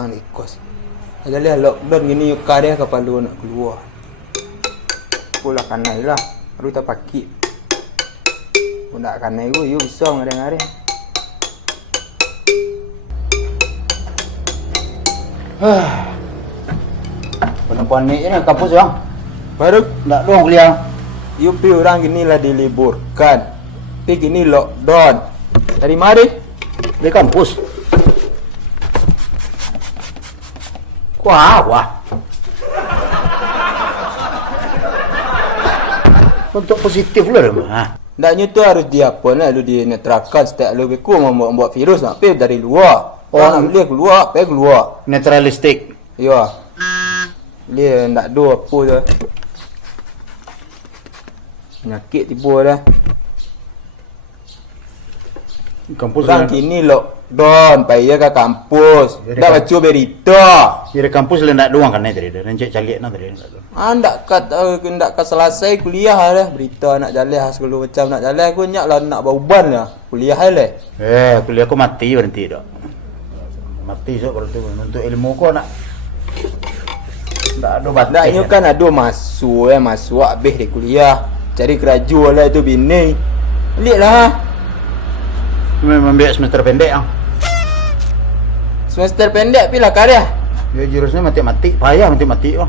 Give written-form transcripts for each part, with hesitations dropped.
orang di kos. Jadi lockdown gini yuk dia kepala nak keluar. Pula kanai lah, baru tak pakai. Udah kanai gue yuk bisa ngadeng-ngadeng. Penampuan ni kampus bang. Baru Tak doang kuliah. UP orang gini lah diliburkan. Tapi gini lockdown. Dari mari? Di kampus. Wah. Untuk positif lah mah. Ndaknya tu harus diapun lah, lu dinetralkan setiap lu beku membuat virus nak pergi dari luar. Orang nak boleh keluar, pergi keluar. Naturalistik. Ya. Dia ndak do apa tu. Penyakit tiba dah. Kampus Orang kini lockdown, payah ke kampus. Dah baca berita. Jadi kampus lah ndak doang kan tadi. Rencek calik nah tadi. Ndak kat selesai kuliah dah. Berita nak jalan segala macam nak jalan aku nyak lah nak beruban lah. Kuliah lah. Kuliah aku mati berhenti dak. Mati sok berarti untuk ilmu kau nak. Ndak ada batas. Ndaknya kan ada masuk habis di kuliah. Cari kerja lah itu bini. Lihatlah. Memang biar semester pendek ah. Semester pendek pilih karya. Ya jurusnya matematik, payah matematik bang.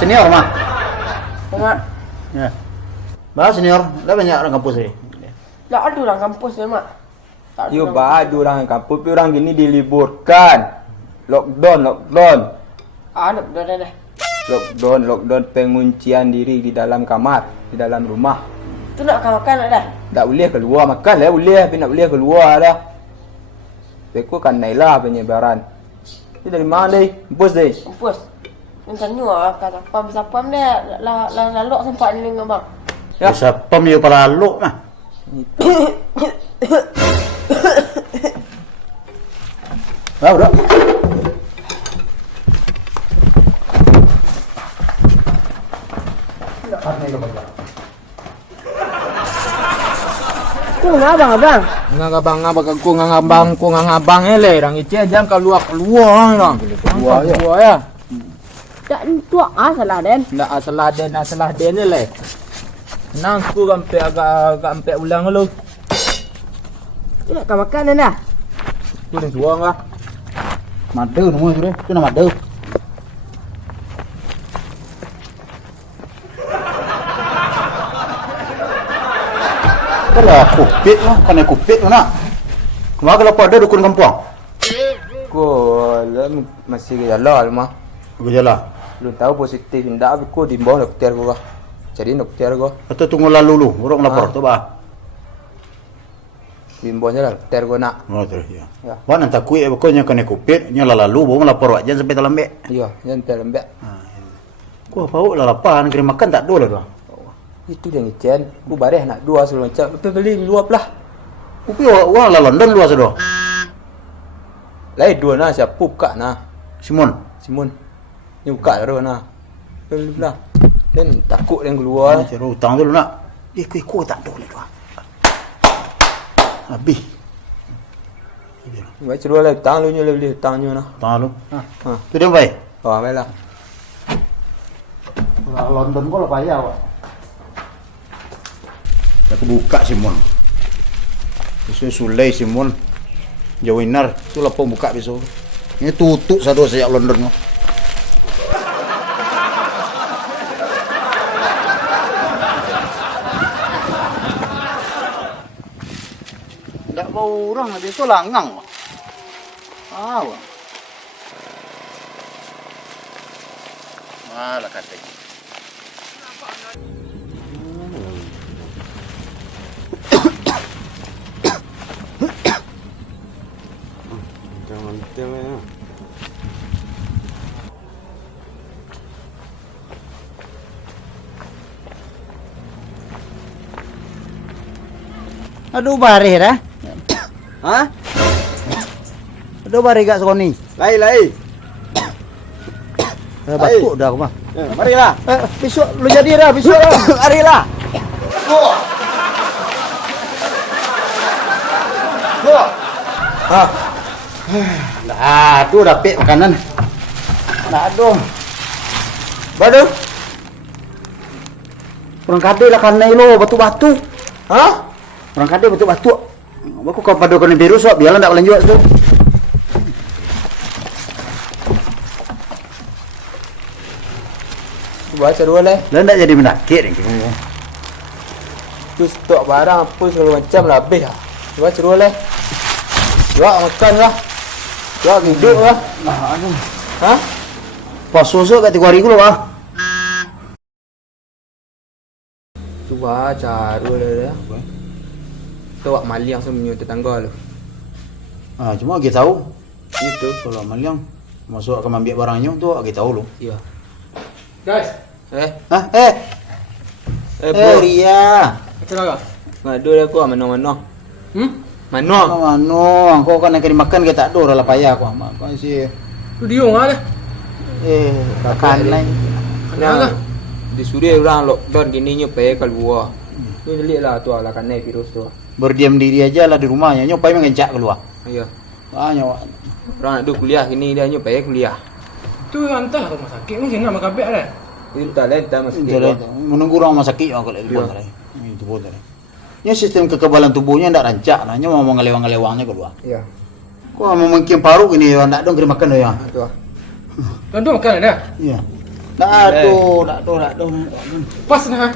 Senior mah. Mak. Ya. Bah senior, dah banyak orang kampus ni. Tak ada orang kampus ya, Mak. Yo badu orang kampus, tapi orang gini diliburkan. Lockdown. Ada dah. Lockdown penguncian diri di dalam kamar, di dalam rumah. Tu nak makan dah. Tak boleh keluar makan lah boleh, tapi nak boleh keluar dah. Beko kan nailah penyebaran. Ini dari mana deh? Bos deh. Kampus. Macam ni kata sapam dia lalu sempat ni dengan bang. Ya. Sapam dia pala lalu mah. Udah. Ku ngabang. Ngabang ele orang ice jangan keluar orang. Keluar ya. Tak tu salah den. Nak salah den le. Nang ku sampai ulang lu. Tu nak makan dah. Tu dah suang lah. Madu semua tu deh. Tu nama madu. Kalau kupit lah, kan kupit tu nak. Kemarin kalau ada dukun kampung. Ku masih jalan mah. Berjalan. Belum tahu positif ndak, tapi ku di bawah dokter gua. Jadi dokter gua. Atau tunggu lalu lu, orang lapor tu bah. Di bawahnya dokter gua nak. Oh terus ya. Ya. Wah nanti kui pokoknya kena kupit, nyala lalu, bawa lapor aja sampai terlembek. Iya, jangan terlembek. Ku apa lalapan, kena makan tak dulu lah. Itu dia ngecen. Ku bareh nak dua sebelum macam. Apa beli luap lah. Upi wah la London luas tu. Lai dua nah siapa buka nah. Simon. Ni buka dah nah. Beli lah. Dan takut yang keluar. Cari hutang dulu nak. Ku tak dulu tu. Habis. Baik cerita lah hutang lu nya beli hutangnya nah. Hutang lu. Tu dia baik. Oh, baiklah. London kau lah payah awak. Aku buka Simon. Besok Sulai Simon. Jawinar tu lah pun buka besok. Ini tutup satu sejak London. Tak bau orang dia tu langang. Wah. Malah katanya. Jangan. Aduh bareh dah. Ha? Aduh bareh gak sekoni. Lai. Batuk dah aku mah. Marilah. Besok lu jadi dah, besok dah. Marilah. Ha. Lah, aduh dapet makanan. Nah, aduh. Badu. Orang kade lah kanai lo batu-batu. Hah? Orang kade batu-batu. Aku kau pada kena biru so, biarlah tak lanjut tu. Baca dua lah. Lah tak jadi mendakit ni. Tu stok barang apa segala macam lah habis lah. Baca dua lah. Jom makan lah. Jom hidup lah. Nah, aduh. Hah? Pas susuk kat 3 hari ku lah. Tu baca dua lah. Tu awak maliang semuanya tetangga lu. Ah, cuma kita tahu Itu. kalau maliang masuk akan ambil barangnya tu kita tahu lo. Ya. Guys, Hah? Bro. Ria. macam mana? Ngadu dah aku mana-mana. Mana? Mano, kau kan nak kena makan ke tak ada lah payah kau. Kau si Tu dia orang ada. makan lain. Kenapa? Disuruh orang lockdown gini nyo payah keluar. Tu lihat lah tu lah kanai virus tu. Berdiam diri aja lah di rumahnya, nyopai mengencak keluar. Ya. Nyawa. Orang nak duduk kuliah gini dia nyo payah kuliah. Tu hantar lah rumah sakit mungkin nak makan beg dah. Itu tak lain tak mesti. Menunggu orang rumah sakit kalau itu pun tadi. Itu pun tadi. Nya sistem kekebalan tubuhnya ndak rancak lah, nya mau ngelewang-ngelewangnya keluar. Ya. Kau mau mungkin paru gini ndak dong kena makan ya. Tu ah. Tuan-tuan makan dah. Iya. Ndak do. Pas nah.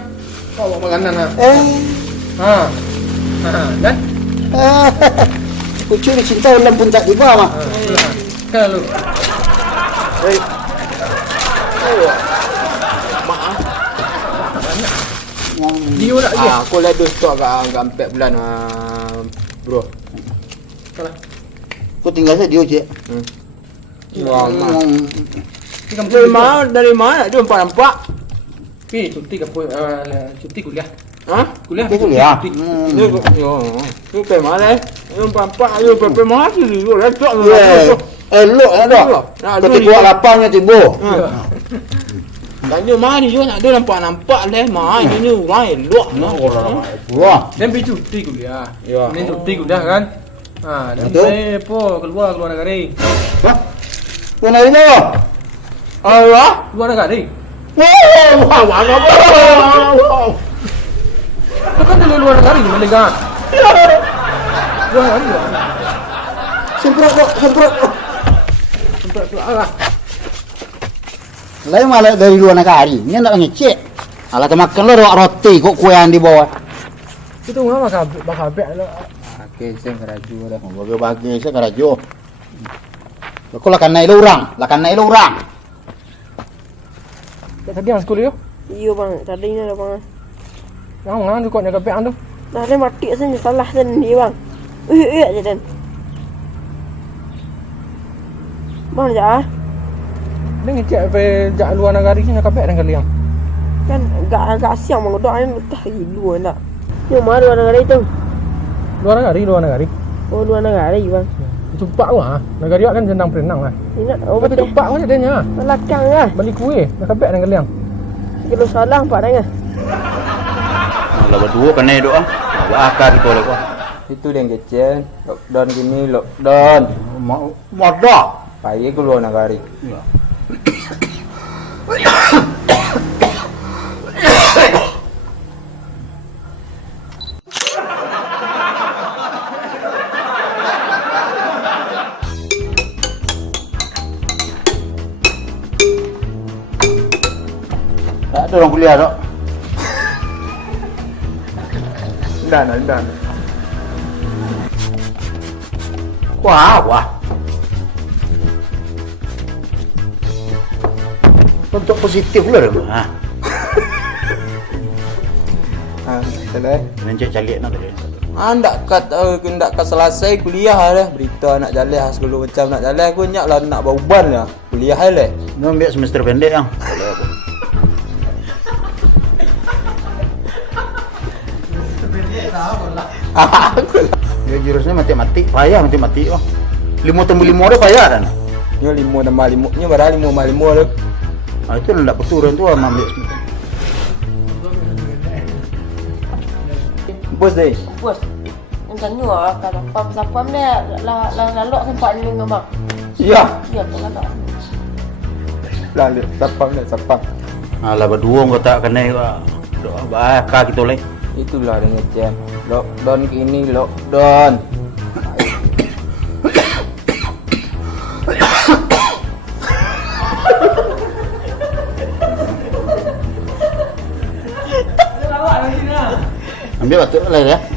Kau bawa makanan nah. Ha. Dan Kucing ni cinta dalam pun tak tiba mah. kan lu. Dia nak dia. Aku lah tu stok agak 4 bulan bro. Kalah. Kau tinggal saya dia cik. Wah, Kita dari mana dia nampak? Pi cuti ke cuti kuliah. Hah? Kuliah. Dia kuliah. Dia yo. Tu pe mana? Dia nampak dia pe mana tu dia lecok. Elok lah dah. Ketika lapangnya tiba. Dan dia mana dia nak dia nampak leh mai ni orang elok. Wah. Dan pi cuti kuliah. Ya. Ini cuti kuliah kan. Ha, dan Betul. keluar negara. Hah? Kau nak ini? Allah. Keluar negara. Wow. Kau kan dari luar negara ni Malaysia. Luar negara. Semprot. Sampai keluar lah. Lain malah dari luar negara. Ini nak ngecek. Alah makan lo roti kok kue yang di bawah. Itu mah bakal beg lah. Okey, saya keraju dah. Bagi saya kerajo. Kau lakan naik orang. Tadi yang sekolah yo. Iya bang, tadi ni ada bang. Yang mana tu kau jaga beg tu? Dah ada mati saja salah sendiri bang. Je dan. Bang jah, Dia ngecek pe luar negara ni jaga beg dengan kalian. kan agak siang bang. Doa ni tak hidu nak. Yang mana luar negara itu? Luar negara. Oh luar negara bang. Cepat wah. Negara kan senang berenang lah. Ini nak Oh, betul cepat wah jadinya. belakang lah. Balik kuih, jaga beg dengan kalian. Kilo salah pak dah. Lah berdua kena doa. Akar kita oleh kau. Itu dia yang kecil. Lockdown gini, lockdown. Modah. Payah keluar negara. Tak ada orang kuliah tak. Dan. Wah. Bentuk positif lah dah. Ha. Selesai. Mencek calik nak tadi. Ndak kat selesai kuliah dah. Berita nak jalan segala macam nak jalan aku nyaklah nak beruban lah. Kuliah lah. Nak ambil semester pendek yang. Boleh aku. Dia jurusnya matematik, payah matematik oh. 5+5 dah payah dah. Nyo 5 tambah 5. Nyo berapa 5 tambah 5 tu? Ah itu nak betul tu ambil semester. Bos deh. Bos. macam ni lah kata sapam dia lalu sempat ni ngemak. Ya, Ya tu lah. lalu sapang. Alah berdua kau tak kena doa bah kita oleh. Itulah dengan jam. Lockdown ini lockdown. Ambil batuk lah ya.